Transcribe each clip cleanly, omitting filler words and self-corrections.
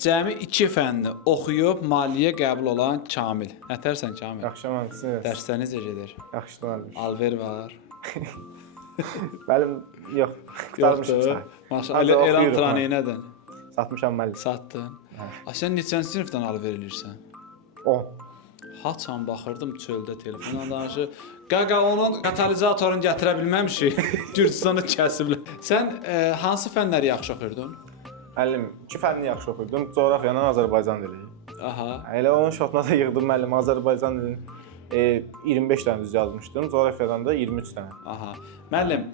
cəmi 2 fənni oxuyub maliyyə qəbul olan Kamil. Nətərsən Kamil? Yaxşı mühəndisiniz. Dərslər necə gedir? Yaxşı müəllim. Alver var. Müəllim yox, qurtarmışam. Maşallah, elə antrenə nədin? Satmışam müəllim. Satdın. Sən neçənci sinifdən alver eləyirsən? 10. Haçan baxırdım çöldə telefonla danışır. Qaqa onun katalizatorunu gətirə bilməmişik. Gürcüstanı kəsiblər. Sən hansı fənləri yaxşı oxuyurdun? Müəllim 2 fənni yaxşı oxuyurdum. Coğrafiya ilə Azərbaycan dili. Aha. Elə onun şotuna da yığdım müəllim. Azərbaycan dilini 25 dənə düz yazmışdım. Coğrafiyadan da 23 dənə. Aha. Müəllim,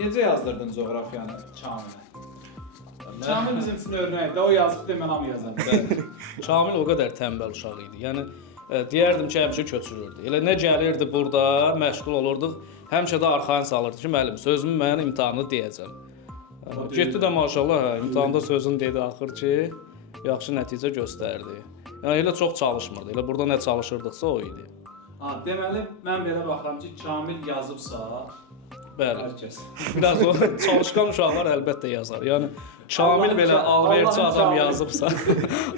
necə yazdırdın coğrafiyanı Kamilə? Kamil bizim üçün örnəkdir. O yazıb demən hamı yazar. Kamil o qədər tənbəl uşaq idi. Yəni deyərdim ki, həmişə köçürürdü. Elə nə gəlirdi burada, məşğul olurduq. Həmişə də arxayın salırdı ki, müəllim, sözümü mən imtahanı deyəcəm. Getdi də maşallah, imtahanda sözünü dedi axır ki, yaxşı nəticə göstərdi. Yəni elə çox çalışmırdı. Elə burada nə çalışırdıqsa o idi. Ha, deməli mən belə baxıram ki, Kamil yazıbsa, Bəli. hər kəs. Biraz o çalışqan uşaqlar əlbəttə yazar. Yəni Kamil belə alverçi adam yazıbsa,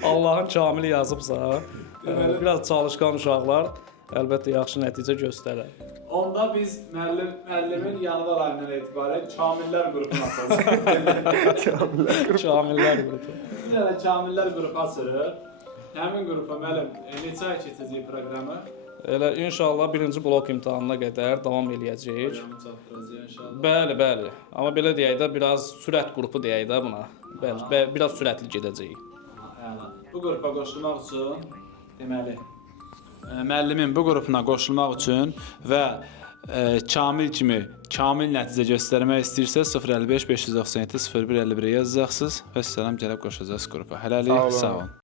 Allahın Kamili yazıbsa, biraz çalışqan uşaqlar əlbəttə yaxşı nəticə göstərər. Onda biz müəllimin yanvar ayından etibarən Kamillər qrupuna açacağıq. Kamillər qrupu. Bir dənə Kamillər qrupu açırıq. Həmin qrupa müəllim neçə ay keçəcək proqramı? Elə inşallah birinci blok imtahanına qədər davam eləyəcəyik. Proqramı çatdıracağıq inşallah. Bəli, bəli. Amma belə deyək də biraz sürət qrupu deyək də buna. Bəli, biraz sürətli gedəcəyik. Əla. Bu qrupa qoşulmaq üçün deməli müəllimin bu qrupuna qoşulmaq üçün və Kamil kimi kamil nəticə göstərmək istəyirsə 055 597 0151 yazacaqsınız və salam gəlib qoşacaqsınız qrupa. Hələlik sağ olun.